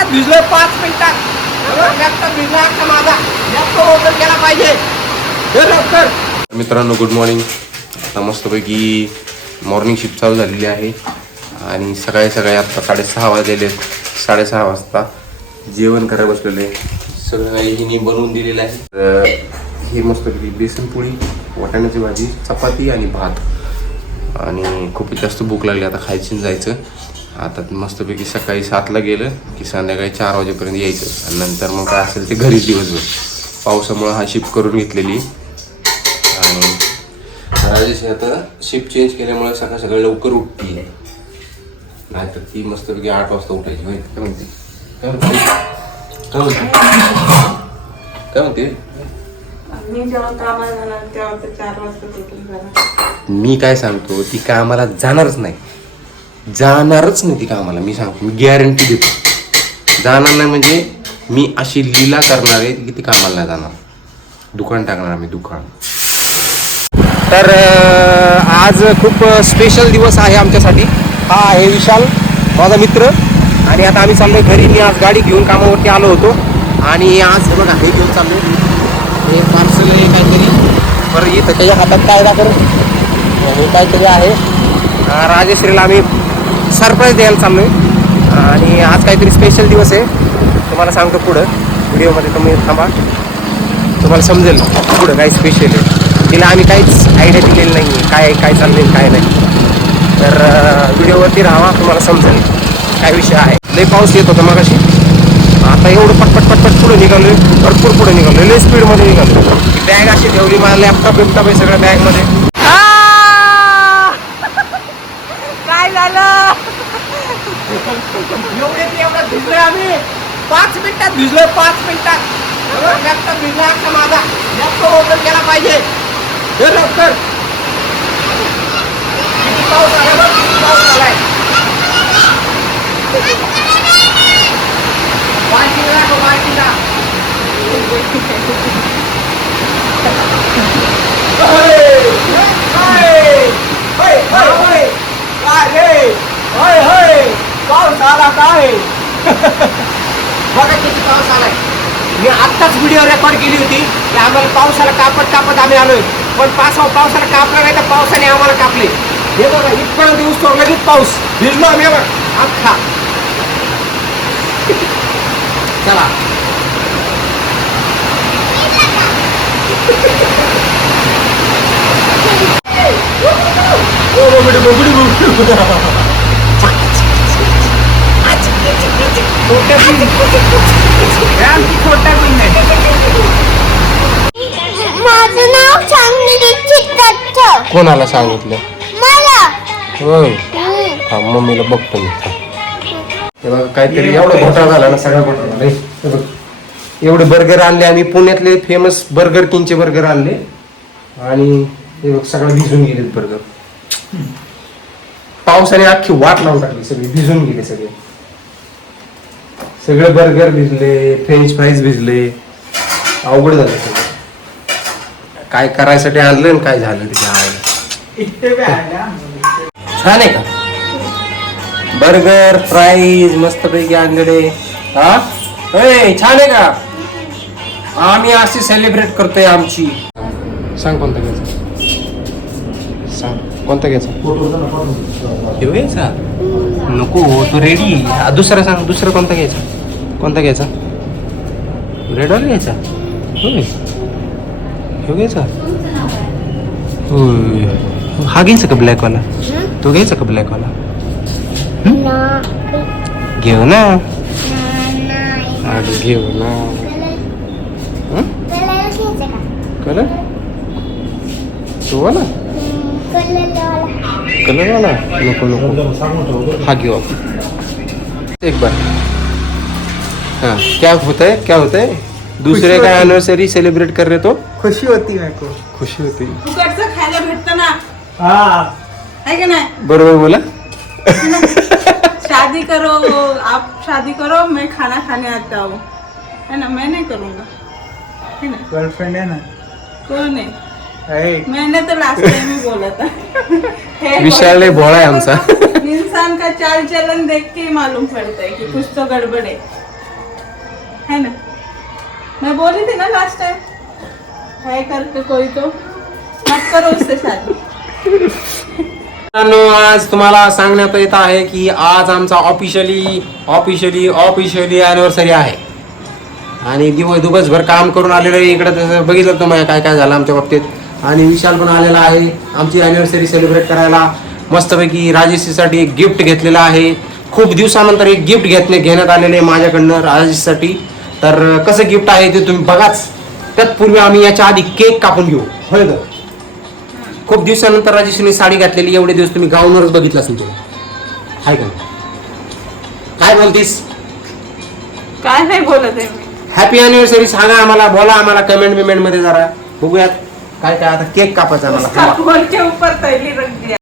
मिनिटात भिजलोय पाच मिनिटात. भिजला माझा. ओपन केला पाहिजे. मित्रांनो गुड मॉर्निंग आता मस्तपैकी मॉर्निंग शिफ्ट चालू झालेली आहे. आणि सकाळी सकाळी आत्ता साडेसहा वाजलेले साडेसहा वाजता जेवण करायला बसलेले सगळं काही हिने बनवून दिलेलं आहे. तर हे मस्तपैकी बेसनपोळी वाटाण्याची भाजी चपाती आणि भात. आणि खूप जास्त भूक लागली. आता खायची जायचं. आता मस्तपैकी सकाळी सातला गेलं की संध्याकाळी चार वाजेपर्यंत यायचं. आणि नंतर मग काय असेल ते घरीच दिवसभर. पावसामुळं हा शिफ्ट करून घेतलेली. आणि राजेश आता शिफ्ट चेंज केल्यामुळे सकाळ सकाळी लवकर उठते नाहीतर ती मस्तपैकी आठ वाजता उठायची. काय म्हणते? काय म्हणते? काय म्हणते? मी काय सांगतो ती कामाला जाणारच नाही. जाणारच नाही ती कामाला. मी सांगतो मी गॅरंटी देतो. जाणार नाही म्हणजे मी अशी लीला करणार आहे की ती कामाला नाही जाणार. दुकान टाकणार आम्ही दुकान. तर आज खूप स्पेशल दिवस आहे आमच्यासाठी. हा आहे विशाल माझा मित्र. आणि आता आम्ही चाललोय घरी. मी आज गाडी घेऊन कामावरती आलो होतो. आणि आज हे बघा हे घेऊन चाललो हे पार्सल आहे काहीतरी. बरं इथं त्याच्या हातात काय दाखव हे हो, हो, काहीतरी आहे. राजेश्रीला आम्ही सरप्राईज द्यायला चाललोय. आणि आज काहीतरी स्पेशल दिवस आहे. तुम्हाला सांगतो पुढं. व्हिडिओमध्ये तुम्ही थांबा. तुम्हाला समजेल पुढं काय स्पेशल आहे. तिला आम्ही काहीच आयडिया दिलेली नाही आहे काय काय चाललंय काय नाही. तर व्हिडिओवरती राहा तुम्हाला समजेल काय विषय आहे. लय पाऊस येत होता मगाशी. आता एवढं पटपट पटपट पुढे निघालोय. भरपूर पुढे निघालोय. लय स्पीडमध्ये निघालो बॅग अशी ठेवली मला लॅपटॉप बिपटॉप आहे सगळं बॅगमध्ये. काय झालं? एवढे ते एवढं भिजलोय आम्ही. पाच मिनिटात भिजलोय पाच मिनिटात. लॅपटॉप भिजला आता माझा. लॅपटॉप ओपन केला पाहिजे. हे लवकर. किती पाऊस आला बघ किती पाऊस आलाय. बाल्टीला दाखव, बाल्टीला. होय, होय, होय, होय, होय. काय रे? होय, होय. पाऊस आला काय बघा किती पाऊस आलाय मी आत्ताच व्हिडिओ रेकॉर्ड केली होती की आम्हाला पावसाला कापत कापत आम्ही आलोय पण पावसा पावसाला कापला नाही तर पावसाने आम्हाला कापले हे बघा इथपर्यंत दिवस तो लगेच पाऊस भिजलो आम्ही बघ अख्खा चला ओ, बबडी, माझं नाव कोणाला सांगितलं? मला. होय. हा मम्मीला बघतो मी. हे. बघा काहीतरी एवढा घोटाळा झाला ना सगळा घोटाळा. हे बघ. एवढे बर्गर आणले आम्ही पुण्यातले फेमस बर्गर किंगचे बर्गर आणले. आणि हे बघ सगळं भिजून गेलेत बर्गर पावसाने अख्खी वाट लावून टाकली सगळी भिजून गेले सगळे. सगळे बर्गर भिजले फ्रेंच फ्राईज भिजले. अवघड झालं काय करायसाठी आणलं आणि काय झालं तिच्या आईला छान आहे का? बर्गर फ्राईज मस्तपैकी आणलेले हा? छान आहे का? आम्ही अशी सेलिब्रेट करतोय आमची. सांग कोणता घ्यायचा? सांग. कोणता घ्यायचा? ह्यो घ्यायचा? नको तो रेडी दुसरा सांग दुसरा कोणता घ्यायचा? कोणता घ्यायचा? रेडवाला घ्यायचा? होय. घ्यायचा होय हा घ्यायचा का ब्लॅकवाला तो घ्यायचा का ब्लॅकवाला घेऊ ना. अगं घेऊ ना. हं? कलर? तो वाला? कलर वाला नको नको. हा घेऊ आपण. एक बार. हाँ क्या होता है क्या होता है दूसरे का एनिवर्सरी सेलिब्रेट कर रहे तो? खुशी होती मेरे को. खुशी होती. फुकटचं खायला भेटतं ना. हाँ. है का नाही? बरोबर बोला. शादी करो आप शादी करो मैं खाना खाने आता हूँ. है ना? मैं नहीं करूँगा. है ना? गर्लफ्रेंड है ना? कौन है है. मैंने तो लास्ट टाइम ही बोला था. है विशाल लय भोळा आहे आमचा इंसान का चाल चलन देख के ही मालूम पड़ता है कि कुछ तो गड़बड़ है. है ना? मैं बोली थी ना लास्ट टाइम है करके कोई तो। मत करो उससे शादी। मित्रांनो आज तुम्हाला सांगण्यात येत आहे की आज आमचा ऑफिशियली ऑफिशियली ऑफिशियली अॅनिव्हर्सरी आहे. आणि दिवस दिवसभर काम करून आलेलं आहे. इकडं तसं बघितलं तुम्हाला काय काय झालं आमच्या बाबतीत. आणि विशाल पण आलेला आहे. आमची अॅनिव्हर्सरी सेलिब्रेट करायला मस्तपैकी राजेशसाठी एक गिफ्ट घेतलेलं आहे. खूप दिवसानंतर एक गिफ्ट घेतले घेण्यात आलेले आहे माझ्याकडनं राजेशसाठी. तर कसं गिफ्ट आहे ते तुम्ही बघाच. तत्पूर्वी आम्ही याच्या आधी केक कापून घेऊ. होय का खूप दिवसानंतर राजेशने साडी घातलेली एवढे दिवस तुम्ही गाऊनवरच बघितलं असेल तुम्ही हाय का काय बोलतीस? काय नाही बोलत आहे मी. हॅपी अॅनिव्हर्सरी सांगा आम्हाला बोला आम्हाला कमेंट बिमेंटमध्ये जरा. बघूयात. काय काय आता केक कापायचा आम्हाला. उसका बोल के ऊपर तैली रख दिया